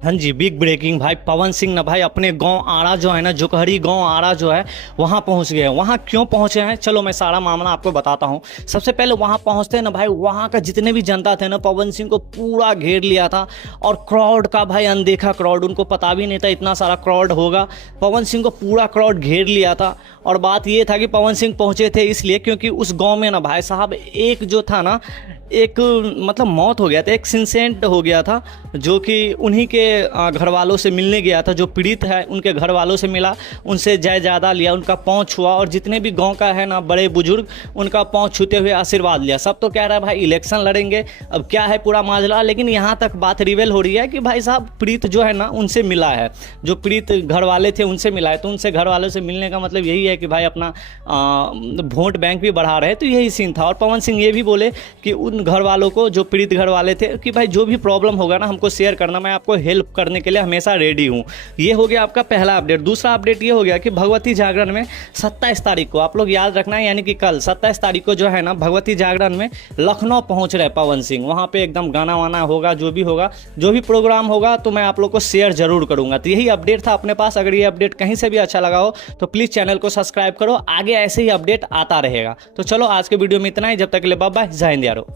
हाँ जी, big breaking भाई। पवन सिंह ना भाई अपने गांव आरा जो है ना, जोकहरी गांव आरा जो है, वहां पहुंच गए हैं। वहां क्यों पहुंचे हैं, चलो मैं सारा मामला आपको बताता हूं। सबसे पहले वहां पहुंचते हैं ना भाई, वहां का जितने भी जनता थे ना, पवन सिंह को पूरा घेर लिया था। और क्राउड का भाई अनदेखा क्राउड, उनको पता भी नहीं था इतना सारा क्राउड होगा। पवन सिंह को पूरा क्राउड घेर लिया था। और बात ये था कि पवन सिंह पहुंचे थे इसलिए क्योंकि उस गांव में ना भाई साहब एक जो था ना, एक मतलब मौत हो गया था, एक इंसिडेंट हो गया था, जो कि उन्हीं के घर वालों से मिलने गया था। जो पीड़ित है उनके घर वालों से मिला, उनसे जय ज़्यादा लिया, उनका पाँव छुआ, और जितने भी गांव का है ना बड़े बुजुर्ग, उनका पाँव छूते हुए आशीर्वाद लिया। सब तो कह रहा है भाई इलेक्शन लड़ेंगे, अब क्या है पूरा माजरा। लेकिन यहाँ तक बात रिवेल हो रही है कि भाई साहब पीड़ित जो है ना उनसे मिला है, जो पीड़ित घर वाले थे उनसे मिला है। तो उनसे घर वालों से मिलने का मतलब यही है कि भाई अपना वोट बैंक भी बढ़ा रहे। तो यही सीन था। और पवन सिंह ये भी बोले कि उन घर वालों को, जो पीड़ित घर वाले थे, कि भाई जो भी प्रॉब्लम होगा ना हमको शेयर करना, मैं आपको हेल्प करने के लिए हमेशा रेडी हूँ। ये हो गया आपका पहला अपडेट। दूसरा अपडेट ये हो गया कि भगवती जागरण में 27 तारीख को, आप लोग याद रखना है, यानी कि कल 27 तारीख को जो है ना भगवती जागरण में लखनऊ पहुंच रहे पवन सिंह। वहाँ पे एकदम गाना वाना होगा, जो भी होगा, जो भी प्रोग्राम होगा, तो मैं आप लोग को शेयर जरूर करूंगा। तो यही अपडेट था अपने पास। अगर ये अपडेट कहीं से भी अच्छा लगा हो तो प्लीज़ चैनल को सब्सक्राइब करो, आगे ऐसे ही अपडेट आता रहेगा। तो चलो आज के वीडियो में इतना ही, जब तक के लिए बाय बाय, जय हिंद यारो।